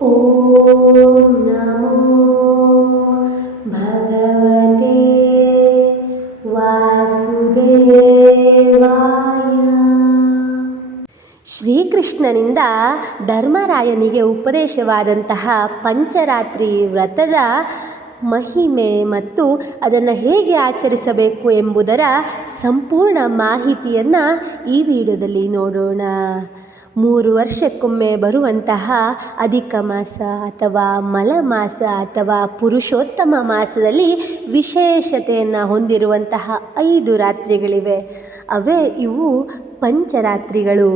ಓಂ ನಮೋ ಭಗವತೆ ವಾಸುದೇವಾಯ. ಶ್ರೀಕೃಷ್ಣನಿಂದ ಧರ್ಮರಾಯನಿಗೆ ಉಪದೇಶವಾದಂತಹ ಪಂಚರಾತ್ರಿ ವ್ರತದ ಮಹಿಮೆ ಮತ್ತು ಅದನ್ನು ಹೇಗೆ ಆಚರಿಸಬೇಕು ಎಂಬುದರ ಸಂಪೂರ್ಣ ಮಾಹಿತಿಯನ್ನು ಈ ವಿಡಿಯೋದಲ್ಲಿ ನೋಡೋಣ. 3 ವರ್ಷಕ್ಕೊಮ್ಮೆ ಬರುವಂತಹ ಅಧಿಕ ಮಾಸ ಅಥವಾ ಮಲಮಾಸ ಅಥವಾ ಪುರುಷೋತ್ತಮ ಮಾಸದಲ್ಲಿ ವಿಶೇಷತೆಯನ್ನು ಹೊಂದಿರುವಂತಹ 5 ರಾತ್ರಿಗಳಿವೆ. ಇವು ಪಂಚರಾತ್ರಿಗಳು.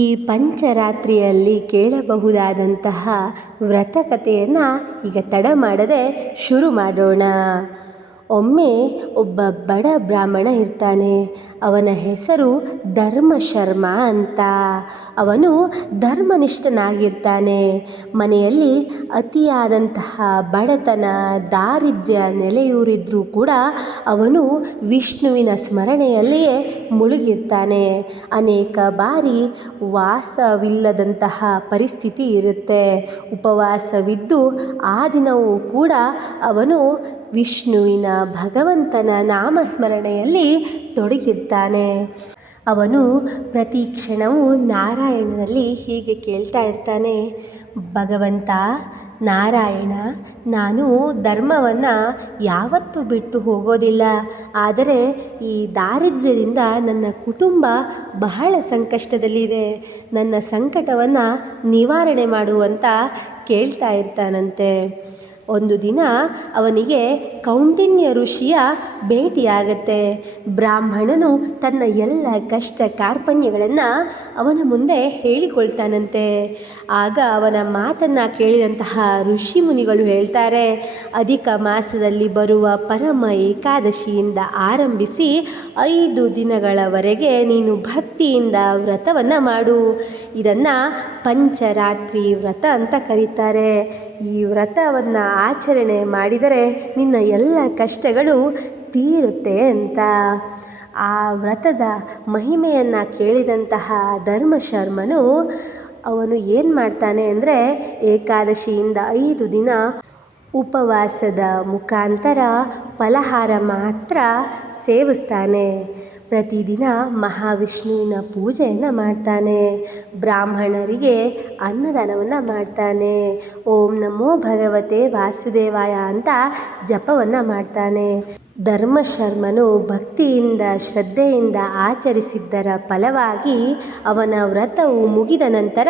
ಈ ಪಂಚರಾತ್ರಿಯಲ್ಲಿ ಕೇಳಬಹುದಾದಂತಹ ವ್ರತಕಥೆಯನ್ನು ಈಗ ತಡ ಮಾಡದೆ ಶುರು ಮಾಡೋಣ. ಒಮ್ಮೆ ಒಬ್ಬ ಬಡ ಬ್ರಾಹ್ಮಣ ಇರ್ತಾನೆ. ಅವನ ಹೆಸರು ಧರ್ಮಶರ್ಮ ಅಂತ. ಅವನು ಧರ್ಮನಿಷ್ಠನಾಗಿರ್ತಾನೆ. ಮನೆಯಲ್ಲಿ ಅತಿಯಾದಂತಹ ಬಡತನ ದಾರಿದ್ರ್ಯ ನೆಲೆಯೂರಿದ್ರೂ ಕೂಡ ಅವನು ವಿಷ್ಣುವಿನ ಸ್ಮರಣೆಯಲ್ಲಿಯೇ ಮುಳುಗಿರ್ತಾನೆ. ಅನೇಕ ಬಾರಿ ವಾಸವಿಲ್ಲದಂತಹ ಪರಿಸ್ಥಿತಿ ಇರುತ್ತೆ. ಉಪವಾಸವಿದ್ದು ಆ ದಿನವೂ ಕೂಡ ಅವನು ವಿಷ್ಣುವಿನ ಭಗವಂತನ ನಾಮಸ್ಮರಣೆಯಲ್ಲಿ ತೊಡಗಿರ್ತಾನೆ. ಅವನು ಪ್ರತಿ ಕ್ಷಣವೂ ನಾರಾಯಣನಲ್ಲಿ ಹೀಗೆ ಕೇಳ್ತಾ ಇರ್ತಾನೆ, ಭಗವಂತ ನಾರಾಯಣ, ನಾನು ಧರ್ಮವನ್ನು ಯಾವತ್ತೂ ಬಿಟ್ಟು ಹೋಗೋದಿಲ್ಲ. ಆದರೆ ಈ ದಾರಿದ್ರ್ಯದಿಂದ ನನ್ನ ಕುಟುಂಬ ಬಹಳ ಸಂಕಷ್ಟದಲ್ಲಿದೆ. ನನ್ನ ಸಂಕಟವನ್ನು ನಿವಾರಣೆ ಮಾಡುವಂತ ಕೇಳ್ತಾ ಇರ್ತಾನಂತೆ. ಒಂದು ದಿನ ಅವನಿಗೆ ಕೌಂಡಿನ್ಯ ಋಷಿಯ ಭೇಟಿಯಾಗತ್ತೆ. ಬ್ರಾಹ್ಮಣನು ತನ್ನ ಎಲ್ಲ ಕಷ್ಟ ಕಾರ್ಪಣ್ಯಗಳನ್ನು ಅವನ ಮುಂದೆ ಹೇಳಿಕೊಳ್ತಾನಂತೆ. ಆಗ ಅವನ ಮಾತನ್ನು ಕೇಳಿದಂತಹ ಋಷಿ ಮುನಿಗಳು ಹೇಳ್ತಾರೆ, ಅಧಿಕ ಮಾಸದಲ್ಲಿ ಬರುವ ಪರಮ ಏಕಾದಶಿಯಿಂದ ಆರಂಭಿಸಿ 5 ದಿನಗಳವರೆಗೆ ನೀನು ಭಕ್ತಿಯಿಂದ ವ್ರತವನ್ನು ಮಾಡು. ಇದನ್ನು ಪಂಚರಾತ್ರಿ ವ್ರತ ಅಂತ ಕರೀತಾರೆ. ಈ ವ್ರತವನ್ನು ಆಚರಣೆ ಮಾಡಿದರೆ ನಿನ್ನ ಎಲ್ಲ ಕಷ್ಟಗಳು ತೀರುತ್ತೆ ಅಂತ. ಆ ವ್ರತದ ಮಹಿಮೆಯನ್ನು ಕೇಳಿದಂತಹ ಧರ್ಮಶರ್ಮನು ಅವನು ಏನು ಮಾಡ್ತಾನೆ ಅಂದರೆ, ಏಕಾದಶಿಯಿಂದ 5 ದಿನ ಉಪವಾಸದ ಮುಖಾಂತರ ಫಲಹಾರ ಮಾತ್ರ ಸೇವಿಸ್ತಾನೆ. ಪ್ರತಿದಿನ ಮಹಾವಿಷ್ಣುವಿನ ಪೂಜೆಯನ್ನು ಮಾಡ್ತಾನೆ. ಬ್ರಾಹ್ಮಣರಿಗೆ ಅನ್ನದಾನವನ್ನು ಮಾಡ್ತಾನೆ. ಓಂ ನಮೋ ಭಗವತೆ ವಾಸುದೇವಾಯ ಅಂತ ಜಪವನ್ನು ಮಾಡ್ತಾನೆ. ಧರ್ಮಶರ್ಮನು ಭಕ್ತಿಯಿಂದ ಶ್ರದ್ಧೆಯಿಂದ ಆಚರಿಸಿದ್ದರ ಫಲವಾಗಿ ಅವನ ವ್ರತವು ಮುಗಿದ ನಂತರ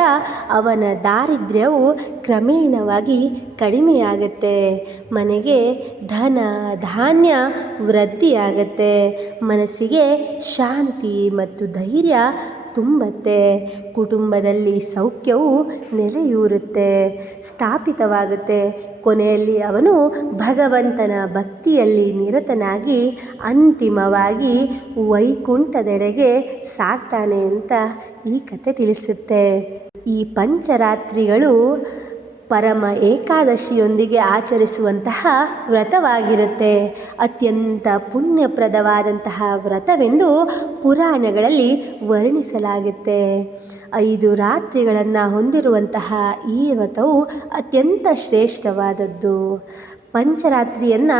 ಅವನ ದಾರಿದ್ರ್ಯವು ಕ್ರಮೇಣವಾಗಿ ಕಡಿಮೆಯಾಗುತ್ತೆ. ಮನೆಗೆ ಧನ ಧಾನ್ಯ ವೃದ್ಧಿಯಾಗತ್ತೆ. ಮನಸ್ಸಿಗೆ ಶಾಂತಿ ಮತ್ತು ಧೈರ್ಯ ತುಂಬತ್ತೆ. ಕುಟುಂಬದಲ್ಲಿ ಸೌಖ್ಯವು ನೆಲೆಯೂರುತ್ತೆ, ಸ್ಥಾಪಿತವಾಗುತ್ತೆ. ಕೊನೆಯಲ್ಲಿ ಅವನು ಭಗವಂತನ ಭಕ್ತಿಯಲ್ಲಿ ನಿರತನಾಗಿ ಅಂತಿಮವಾಗಿ ವೈಕುಂಠದೆಡೆಗೆ ಸಾಗ್ತಾನೆ ಅಂತ ಈ ಕಥೆ ತಿಳಿಸುತ್ತೆ. ಈ ಪಂಚರಾತ್ರಿಗಳು ಪರಮ ಏಕಾದಶಿಯೊಂದಿಗೆ ಆಚರಿಸುವಂತಹ ವ್ರತವಾಗಿರುತ್ತೆ. ಅತ್ಯಂತ ಪುಣ್ಯಪ್ರದವಾದಂತಹ ವ್ರತವೆಂದು ಪುರಾಣಗಳಲ್ಲಿ ವರ್ಣಿಸಲಾಗುತ್ತೆ. 5 ರಾತ್ರಿಗಳನ್ನು ಹೊಂದಿರುವಂತಹ ಈ ವ್ರತವು ಅತ್ಯಂತ ಶ್ರೇಷ್ಠವಾದದ್ದು. ಪಂಚರಾತ್ರಿಯನ್ನು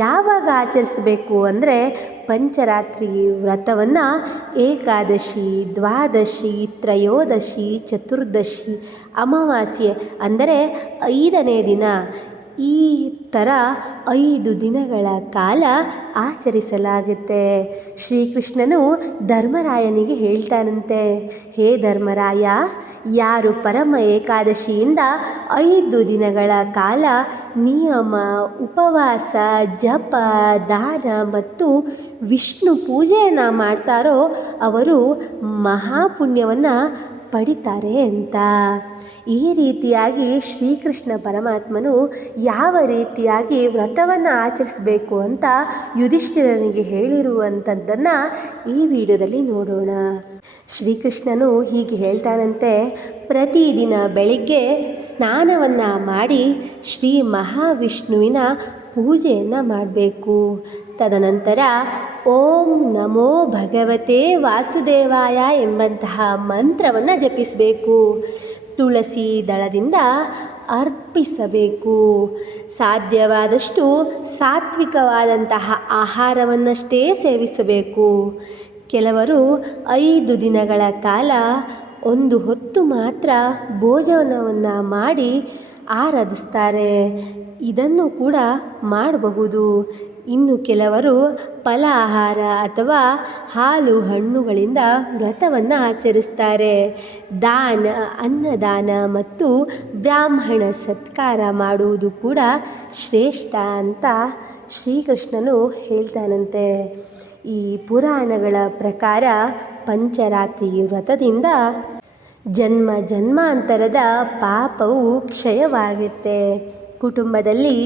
ಯಾವಾಗ ಆಚರಿಸಬೇಕು ಅಂದರೆ, ಪಂಚರಾತ್ರಿ ವ್ರತವನ್ನು ಏಕಾದಶಿ, ದ್ವಾದಶಿ, ತ್ರಯೋದಶಿ, ಚತುರ್ದಶಿ, ಅಮಾವಾಸ್ಯೆ ಅಂದರೆ 5ನೇ ದಿನ, ಈ ಥರ 5 ದಿನಗಳ ಕಾಲ ಆಚರಿಸಲಾಗುತ್ತೆ. ಶ್ರೀಕೃಷ್ಣನು ಧರ್ಮರಾಯನಿಗೆ ಹೇಳ್ತಾನಂತೆ, ಹೇ ಧರ್ಮರಾಯ, ಯಾರು ಪರಮ ಏಕಾದಶಿಯಿಂದ 5 ದಿನಗಳ ಕಾಲ ನಿಯಮ, ಉಪವಾಸ, ಜಪ, ದಾನ ಮತ್ತು ವಿಷ್ಣು ಪೂಜೆಯನ್ನು ಮಾಡ್ತಾರೋ ಅವರು ಮಹಾಪುಣ್ಯವನ್ನು ಪಡಿತಾರೆ ಅಂತ. ಈ ರೀತಿಯಾಗಿ ಶ್ರೀಕೃಷ್ಣ ಪರಮಾತ್ಮನು ಯಾವ ರೀತಿಯಾಗಿ ವ್ರತವನ್ನು ಆಚರಿಸಬೇಕು ಅಂತ ಯುಧಿಷ್ಠಿರನಿಗೆ ಹೇಳಿರುವಂಥದ್ದನ್ನು ಈ ವಿಡಿಯೋದಲ್ಲಿ ನೋಡೋಣ. ಶ್ರೀಕೃಷ್ಣನು ಹೀಗೆ ಹೇಳ್ತಾನಂತೆ, ಪ್ರತಿದಿನ ಬೆಳಿಗ್ಗೆ ಸ್ನಾನವನ್ನು ಮಾಡಿ ಶ್ರೀ ಮಹಾವಿಷ್ಣುವಿನ ಪೂಜೆಯನ್ನು ಮಾಡಬೇಕು. ತದನಂತರ ಓಂ ನಮೋ ಭಗವತೆ ವಾಸುದೇವಾಯ ಎಂಬಂತಹ ಮಂತ್ರವನ್ನು ಜಪಿಸಬೇಕು. ತುಳಸಿ ದಳದಿಂದ ಅರ್ಪಿಸಬೇಕು. ಸಾಧ್ಯವಾದಷ್ಟು ಸಾತ್ವಿಕವಾದಂತಹ ಆಹಾರವನ್ನಷ್ಟೇ ಸೇವಿಸಬೇಕು. ಕೆಲವರು 5 ದಿನಗಳ ಕಾಲ ಒಂದು ಹೊತ್ತು ಮಾತ್ರ ಭೋಜನವನ್ನು ಮಾಡಿ ಆರಾಧಿಸ್ತಾರೆ. ಇದನ್ನು ಕೂಡ ಮಾಡಬಹುದು. ಇನ್ನು ಕೆಲವರು ಫಲಾಹಾರ ಅಥವಾ ಹಾಲು ಹಣ್ಣುಗಳಿಂದ ವ್ರತವನ್ನು ಆಚರಿಸ್ತಾರೆ. ಅನ್ನದಾನ ಮತ್ತು ಬ್ರಾಹ್ಮಣ ಸತ್ಕಾರ ಮಾಡುವುದು ಕೂಡ ಶ್ರೇಷ್ಠ ಅಂತ ಶ್ರೀಕೃಷ್ಣನು ಹೇಳ್ತಾನಂತೆ. ಈ ಪುರಾಣಗಳ ಪ್ರಕಾರ ಪಂಚರಾತ್ರಿ ವ್ರತದಿಂದ ಜನ್ಮ ಜನ್ಮಾಂತರದ ಪಾಪವು ಕ್ಷಯವಾಗುತ್ತೆ. ಕುಟುಂಬದಲ್ಲಿ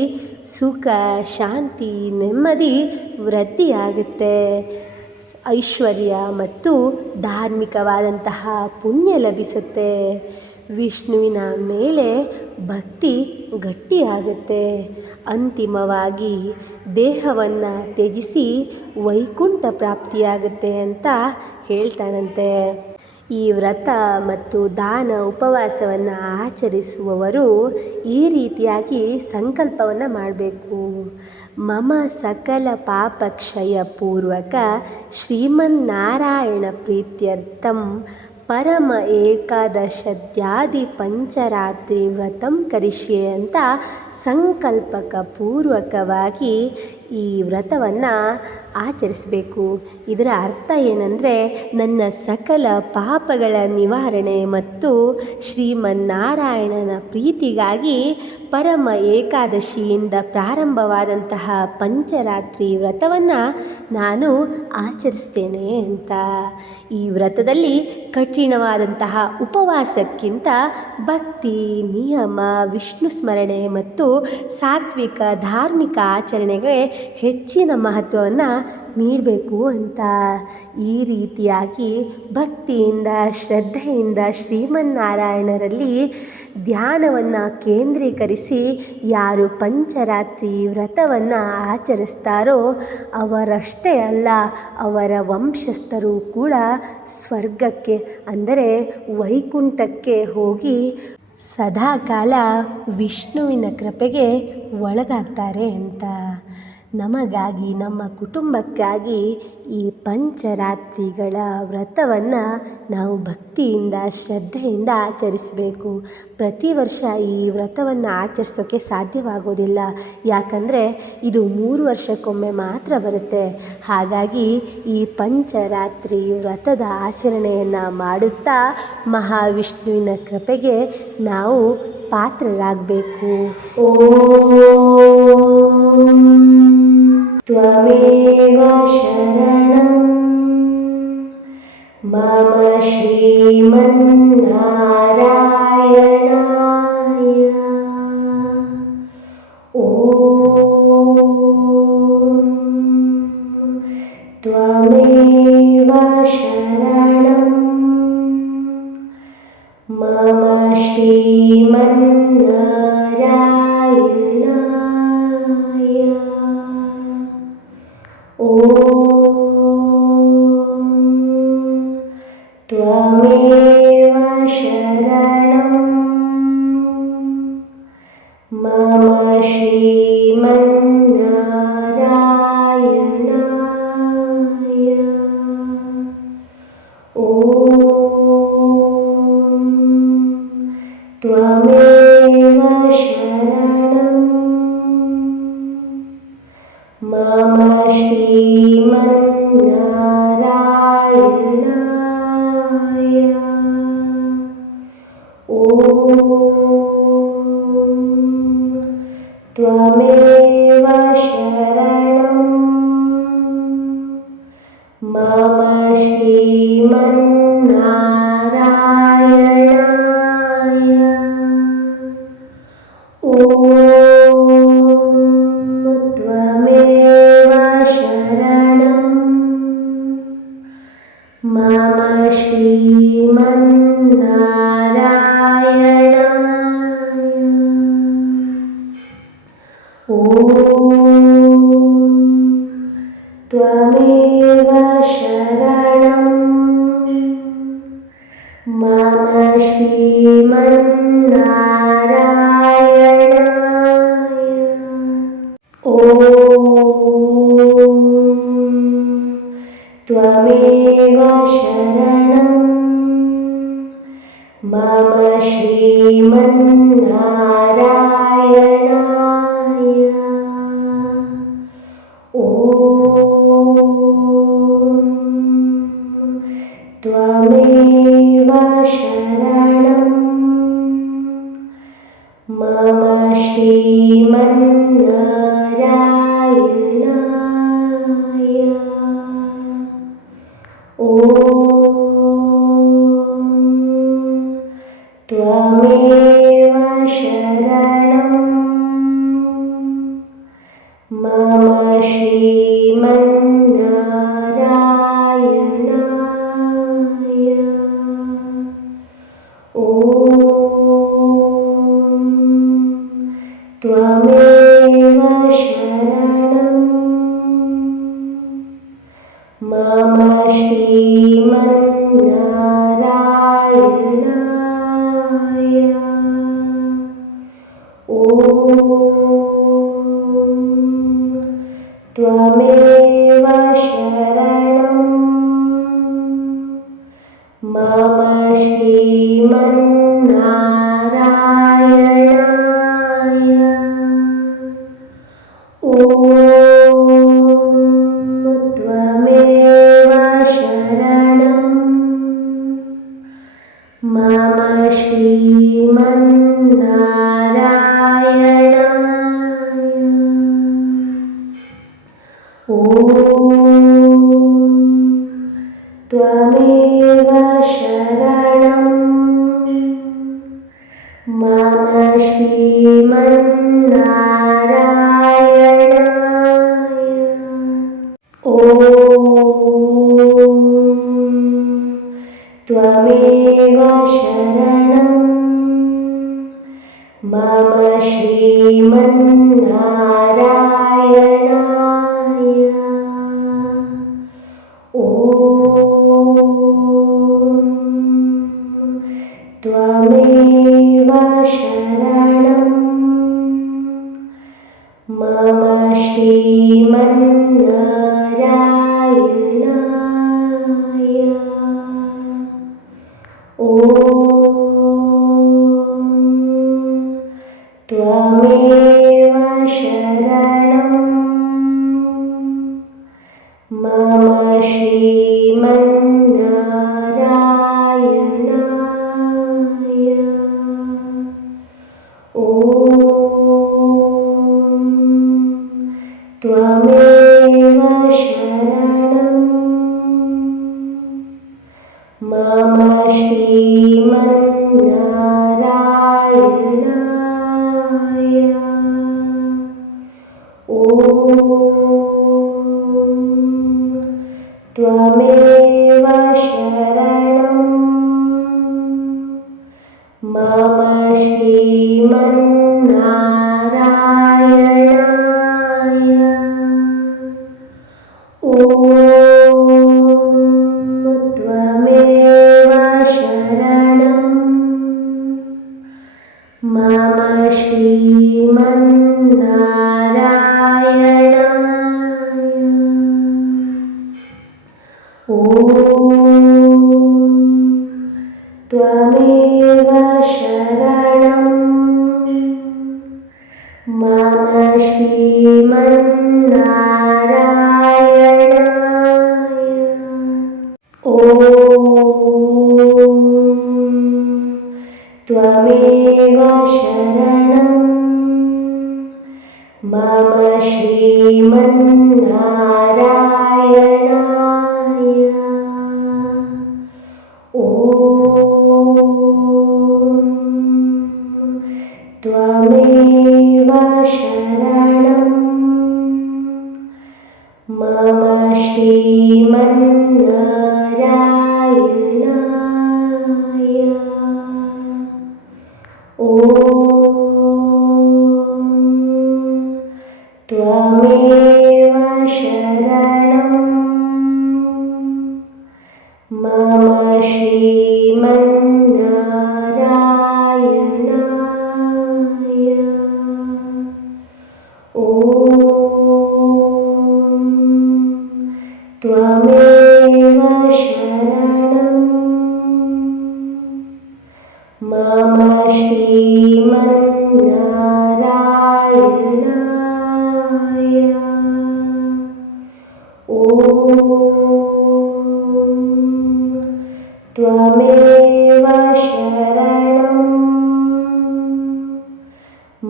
ಸುಖ, ಶಾಂತಿ, ನೆಮ್ಮದಿ ವೃದ್ಧಿಯಾಗುತ್ತೆ. ಐಶ್ವರ್ಯ ಮತ್ತು ಧಾರ್ಮಿಕವಾದಂತಹ ಪುಣ್ಯ ಲಭಿಸುತ್ತೆ. ವಿಷ್ಣುವಿನ ಮೇಲೆ ಭಕ್ತಿ ಗಟ್ಟಿಯಾಗುತ್ತೆ. ಅಂತಿಮವಾಗಿ ದೇಹವನ್ನು ತ್ಯಜಿಸಿ ವೈಕುಂಠ ಪ್ರಾಪ್ತಿಯಾಗುತ್ತೆ ಅಂತ ಹೇಳ್ತಾನಂತೆ. ಈ ವ್ರತ ಮತ್ತು ದಾನ ಉಪವಾಸವನ್ನು ಆಚರಿಸುವವರು ಈ ರೀತಿಯಾಗಿ ಸಂಕಲ್ಪವನ್ನು ಮಾಡಬೇಕು. ಮಮ ಸಕಲ ಪಾಪಕ್ಷಯ ಪೂರ್ವಕ ಶ್ರೀಮನ್ನಾರಾಯಣ ಪ್ರೀತ್ಯರ್ಥಂ ಪರಮ ಏಕಾದಶದ್ಯಾದಿ ಪಂಚರಾತ್ರಿ ವ್ರತಂ ಕರಿಷ್ಯೆ ಅಂತ ಸಂಕಲ್ಪಕ ಪೂರ್ವಕವಾಗಿ ಈ ವ್ರತವನ್ನು ಆಚರಿಸಬೇಕು. ಇದರ ಅರ್ಥ ಏನಂದರೆ, ನನ್ನ ಸಕಲ ಪಾಪಗಳ ನಿವಾರಣೆ ಮತ್ತು ಶ್ರೀಮನ್ನಾರಾಯಣನ ಪ್ರೀತಿಗಾಗಿ ಪರಮ ಏಕಾದಶಿಯಿಂದ ಪ್ರಾರಂಭವಾದಂತಹ ಪಂಚರಾತ್ರಿ ವ್ರತವನ್ನು ನಾನು ಆಚರಿಸ್ತೇನೆ ಅಂತ. ಈ ವ್ರತದಲ್ಲಿ ಕಠಿಣವಾದಂತಹ ಉಪವಾಸಕ್ಕಿಂತ ಭಕ್ತಿ, ನಿಯಮ, ವಿಷ್ಣು ಸ್ಮರಣೆ ಮತ್ತು ಸಾತ್ವಿಕ ಧಾರ್ಮಿಕ ಆಚರಣೆಗೆ ಹೆಚ್ಚಿನ ಮಹತ್ವವನ್ನು ನೀಡಬೇಕು ಅಂತ. ಈ ರೀತಿಯಾಗಿ ಭಕ್ತಿಯಿಂದ ಶ್ರದ್ಧೆಯಿಂದ ಶ್ರೀಮನ್ನಾರಾಯಣರಲ್ಲಿ ಧ್ಯಾನವನ್ನು ಕೇಂದ್ರೀಕರಿಸಿ ಯಾರು ಪಂಚರಾತ್ರಿ ವ್ರತವನ್ನು ಆಚರಿಸ್ತಾರೋ ಅವರಷ್ಟೇ ಅಲ್ಲ, ಅವರ ವಂಶಸ್ಥರು ಕೂಡ ಸ್ವರ್ಗಕ್ಕೆ ಅಂದರೆ ವೈಕುಂಠಕ್ಕೆ ಹೋಗಿ ಸದಾಕಾಲ ವಿಷ್ಣುವಿನ ಕೃಪೆಗೆ ಒಳಗಾಗ್ತಾರೆ ಅಂತ. ನಮಗಾಗಿ, ನಮ್ಮ ಕುಟುಂಬಕ್ಕಾಗಿ ಈ ಪಂಚರಾತ್ರಿಗಳ ವ್ರತವನ್ನು ನಾವು ಭಕ್ತಿಯಿಂದ ಶ್ರದ್ಧೆಯಿಂದ ಆಚರಿಸಬೇಕು. ಪ್ರತಿ ವರ್ಷ ಈ ವ್ರತವನ್ನು ಆಚರಿಸೋಕ್ಕೆ ಸಾಧ್ಯವಾಗೋದಿಲ್ಲ. ಯಾಕಂದರೆ ಇದು 3 ವರ್ಷಕ್ಕೊಮ್ಮೆ ಮಾತ್ರ ಬರುತ್ತೆ. ಹಾಗಾಗಿ ಈ ಪಂಚರಾತ್ರಿ ವ್ರತದ ಆಚರಣೆಯನ್ನು ಮಾಡುತ್ತಾ ಮಹಾವಿಷ್ಣುವಿನ ಕೃಪೆಗೆ ನಾವು ಪಾತ್ರರಾಗಬೇಕು. ಓಂ ತ್ವಮೇವ ಶರಣಂ ಮಮ ಶ್ರೀಮನ್ನಾರಾಯಣಾಯ. ಓಂ ತ್ವಮೇವ ಶರಣಂ ಮಮ ಶ್ರೀಮನ್ನಾರಾಯಣಾಯ. ಓಂ ತ್ವಮೇವ ಶರಣಂ ಮಮ ಶ್ರೀಮನ್ನಾರಾಯಣಾಯ. ಓಂ ತ್ವಮೇವ ಶರಣಂ ಮಮ ಶ್ರೀಮನ್ನಾರಾಯಣಾಯ. ಓಂ ತ್ವಮೇವ ಶರಣಂ ಮಮ ಶ್ರೀಮನ್ನಾರಾಯಣಾಯ. ಓಂ ತ್ವಮೇವ ಶರಣಂ ಮಮ ಶ್ರೀಮನ್ನಾರಾಯಣಾಯ. ಓಂ मम श्रीमन्नारायणाय ॐ त्वमेव शरणं मम श्रीमन्नारायणाय ॐ त्वमेव शरणं मम श्रीमन्नारायणाय ॐ त्वमेव शरणं मम श्रीमन्नारायणाय ॐ त्वमेव शरणं मम श्रीमन्नारायणाय ॐ त्वमेव शरणं मम श्रीमन्नारायणाय ॐ त्वमेव शरणं मम श्रीमन्नारायणाय ॐ त्वमेव शरणं मम श्रीमन्नारायणाय ॐ त्वमेव शरणं मम श्रीमन्नारायणाय ॐ त्वमेव शरणं मम श्रीमन्नारायणाय ॐ त्वमेव शरणं मम श्रीमन्नारायणाय ॐ त्वमेव शरणं मम श्रीमन्नारायणाय ॐ त्वमेव शरणं मम श्रीमन्नारायणाय ॐ त्वमेव शरणं मम श्रीमन्नारायणाय ॐ त्वमेव शरणं मम श्रीमन्नारायणाय ॐ त्वमेव शरणं मम श्रीमन्नारायणाय ॐ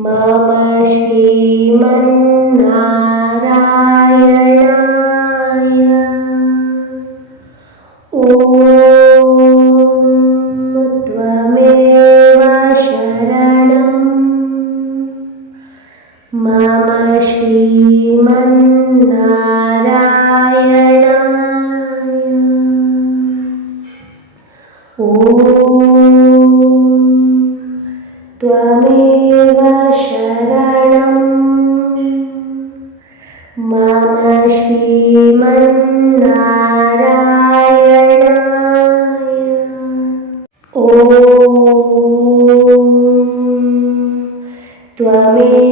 मम श्रीमन्नारायणाय ॐ त्वमेव शरणं मम श्रीमन्नारायणाय ॐ त्वमेव शरणं मम श्रीमन्नारायणाय ॐ त्वमेव